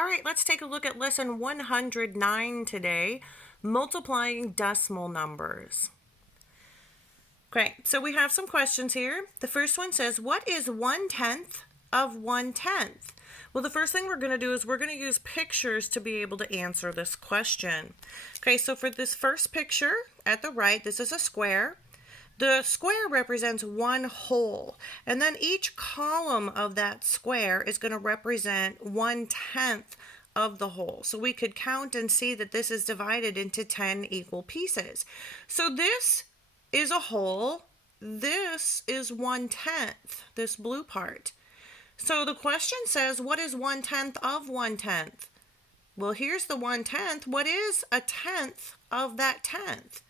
All right, let's take a look at lesson 109 today, multiplying decimal numbers. Okay, so we have some questions here. The first one says, what is 1/10 of 1/10? Well, the first thing we're going to do is we're going to use pictures to be able to answer this question. Okay, so for this first picture at the right, this is a square. The square represents one whole, and then each column of that square is going to represent 1/10 of the whole. So we could count and see that this is divided into 10 equal pieces. So this is a whole. This is 1/10, this blue part. So the question says, what is 1/10 of 1/10? Well, here's the 1/10. What is a tenth of that tenth?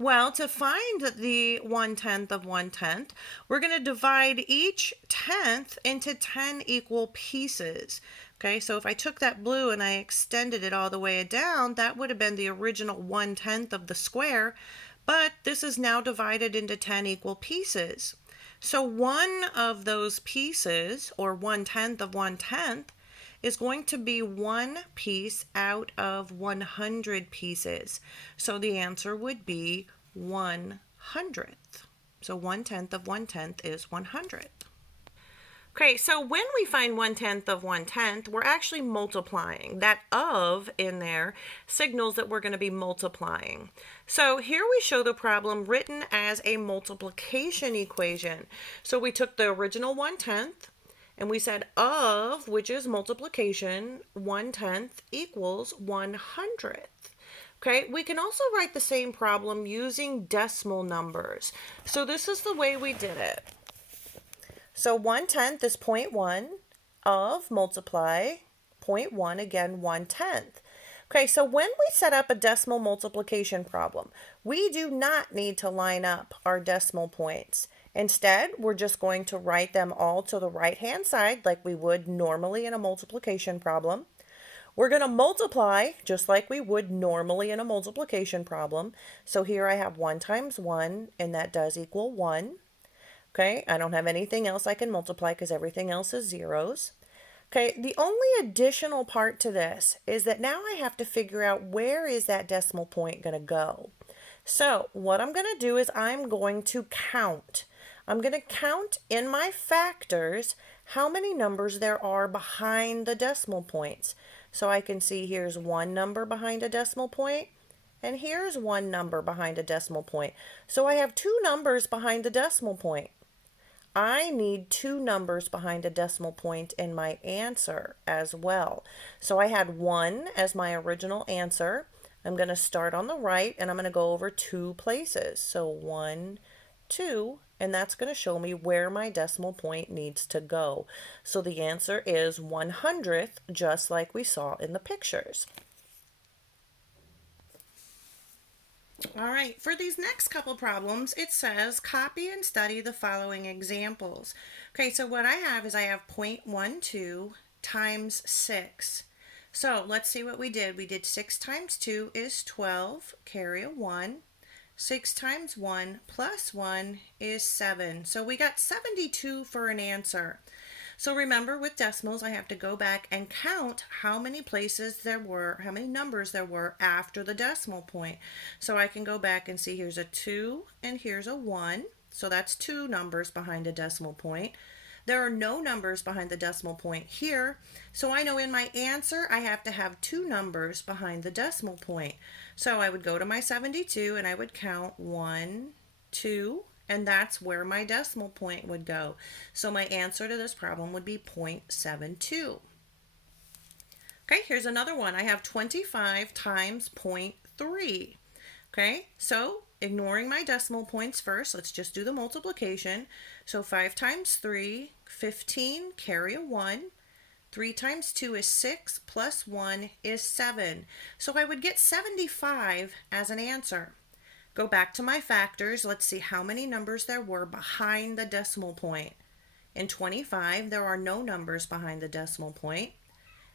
Well, to find the 1/10 of 1/10, we're going to divide each tenth into 10 equal pieces. Okay, so if I took that blue and I extended it all the way down, that would have been the original 1/10 of the square, but this is now divided into 10 equal pieces. So one of those pieces, or 1/10 of 1/10, is going to be one piece out of 100 pieces. So the answer would be 1/100th. So 1/10 of 1/10 is 100th. Okay, so when we find 1/10 of 1/10, we're actually multiplying. That of in there signals that we're going to be multiplying. So here we show the problem written as a multiplication equation. So we took the original 1/10, and we said of, which is multiplication, 1/10 equals 1/100th. Okay, we can also write the same problem using decimal numbers. So this is the way we did it. So 1/10 is 0.1 of multiply 0.1, again 1/10. Okay, so when we set up a decimal multiplication problem, we do not need to line up our decimal points. Instead, we're just going to write them all to the right-hand side like we would normally in a multiplication problem. We're going to multiply just like we would normally in a multiplication problem. So here I have 1 times 1, and that does equal 1. Okay, I don't have anything else I can multiply because everything else is zeros. Okay, the only additional part to this is that now I have to figure out where is that decimal point going to go. So what I'm going to do is I'm going to count. I'm going to count in my factors how many numbers there are behind the decimal points. So I can see here's one number behind a decimal point, and here's one number behind a decimal point. So I have two numbers behind the decimal point. I need two numbers behind a decimal point in my answer as well. So I had 1 as my original answer. I'm going to start on the right, and I'm going to go over 2 places. So 1, 2, and that's going to show me where my decimal point needs to go. So the answer is 1/100th, just like we saw in the pictures. All right, for these next couple problems, it says copy and study the following examples. Okay, so what I have is I have 0.12 times 6. So let's see what we did. We did 6 times 2 is 12, carry a 1. 6 times 1 plus 1 is 7. So we got 72 for an answer. So remember, with decimals, I have to go back and count how many places there were, how many numbers there were after the decimal point. So I can go back and see here's a 2 and here's a 1. So that's 2 numbers behind a decimal point. There are no numbers behind the decimal point here. So I know in my answer I have to have 2 numbers behind the decimal point. So I would go to my 72 and I would count 1, 2, and that's where my decimal point would go. So my answer to this problem would be 0.72. Okay, here's another one. I have 25 times 0.3. Okay, so ignoring my decimal points first, let's just do the multiplication. So 5 times 3, 15, carry a 1. 3 times 2 is 6, plus 1 is 7. So I would get 75 as an answer. Go back to my factors. Let's see how many numbers there were behind the decimal point. In 25, there are no numbers behind the decimal point.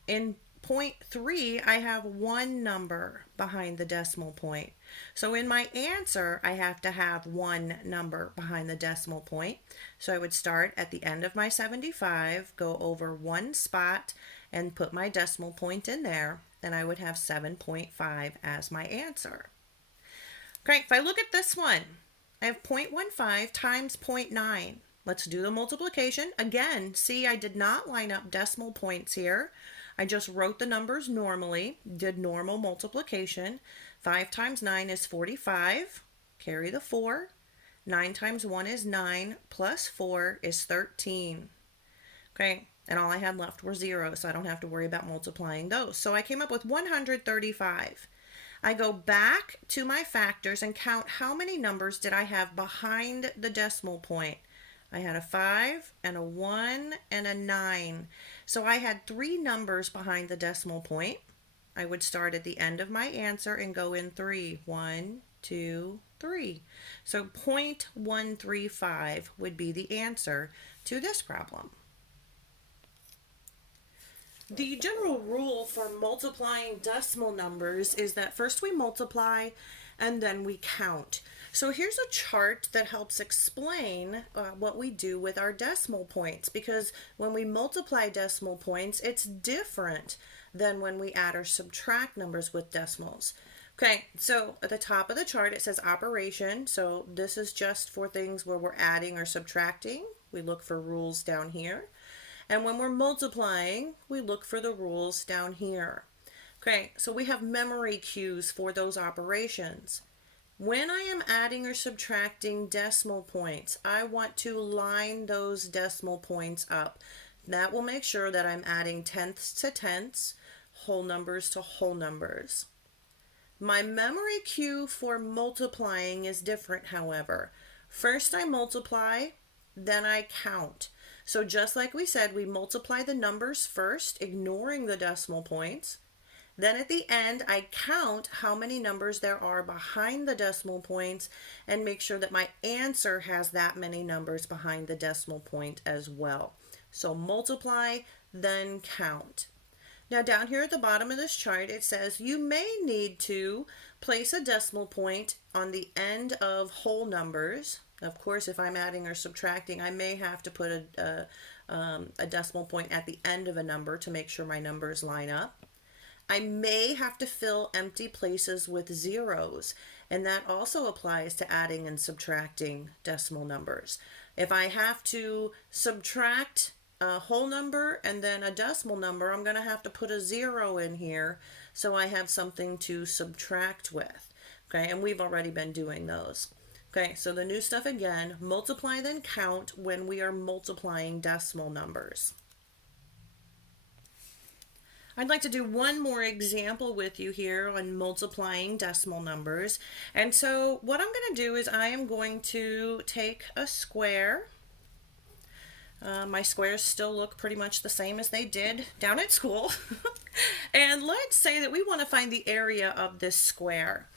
In 0.3, I have one number behind the decimal point. So in my answer, I have to have one number behind the decimal point. So I would start at the end of my 75, go over one spot, and put my decimal point in there. Then I would have 7.5 as my answer. Okay, if I look at this one, I have 0.15 times 0.9. Let's do the multiplication. Again, see, I did not line up decimal points here. I just wrote the numbers normally, did normal multiplication. 5 times 9 is 45. Carry the 4. 9 times 1 is 9, plus 4 is 13. Okay, and all I had left were zeros, so I don't have to worry about multiplying those. So I came up with 135. I go back to my factors and count how many numbers did I have behind the decimal point. I had a 5 and a 1 and a 9. So I had 3 numbers behind the decimal point. I would start at the end of my answer and go in 3. 1, 2, 3. So 0.135 would be the answer to this problem. The general rule for multiplying decimal numbers is that first we multiply and then we count. So here's a chart that helps explain what we do with our decimal points, because when we multiply decimal points, it's different than when we add or subtract numbers with decimals. Okay, so at the top of the chart it says operation. So this is just for things where we're adding or subtracting. We look for rules down here. And when we're multiplying, we look for the rules down here. Okay, so we have memory cues for those operations. When I am adding or subtracting decimal points, I want to line those decimal points up. That will make sure that I'm adding tenths to tenths, whole numbers to whole numbers. My memory cue for multiplying is different, however. First I multiply, then I count. So just like we said, we multiply the numbers first, ignoring the decimal points. Then at the end, I count how many numbers there are behind the decimal points and make sure that my answer has that many numbers behind the decimal point as well. So multiply, then count. Now down here at the bottom of this chart, it says you may need to place a decimal point on the end of whole numbers. Of course, if I'm adding or subtracting, I may have to put a decimal point at the end of a number to make sure my numbers line up. I may have to fill empty places with zeros, and that also applies to adding and subtracting decimal numbers. If I have to subtract a whole number and then a decimal number, I'm going to have to put a 0 in here so I have something to subtract with. Okay, and we've already been doing those. Okay, so the new stuff again, multiply then count when we are multiplying decimal numbers. I'd like to do one more example with you here on multiplying decimal numbers. And so what I'm going to do is I am going to take a square. My squares still look pretty much the same as they did down at school. And let's say that we want to find the area of this square.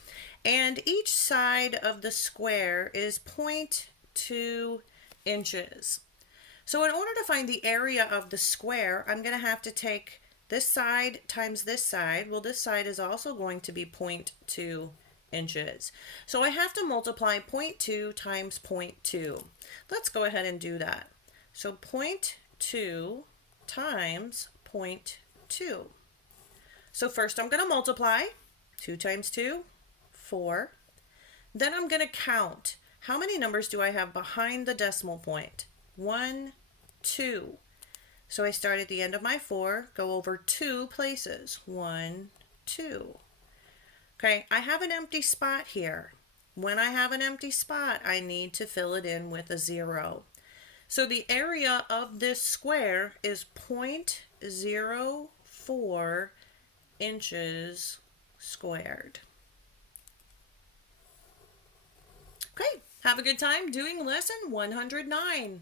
And each side of the square is 0.2 inches. So in order to find the area of the square, I'm going to have to take this side times this side. Well, this side is also going to be 0.2 inches. So I have to multiply 0.2 times 0.2. Let's go ahead and do that. So 0.2 times 0.2. So first I'm going to multiply. 2 times 2, 4. Then I'm going to count. How many numbers do I have behind the decimal point? 1, 2. So I start at the end of my 4, go over 2 places. 1, 2. Okay, I have an empty spot here. When I have an empty spot, I need to fill it in with a 0. So the area of this square is 0.04 inches squared. Okay, have a good time doing lesson 109.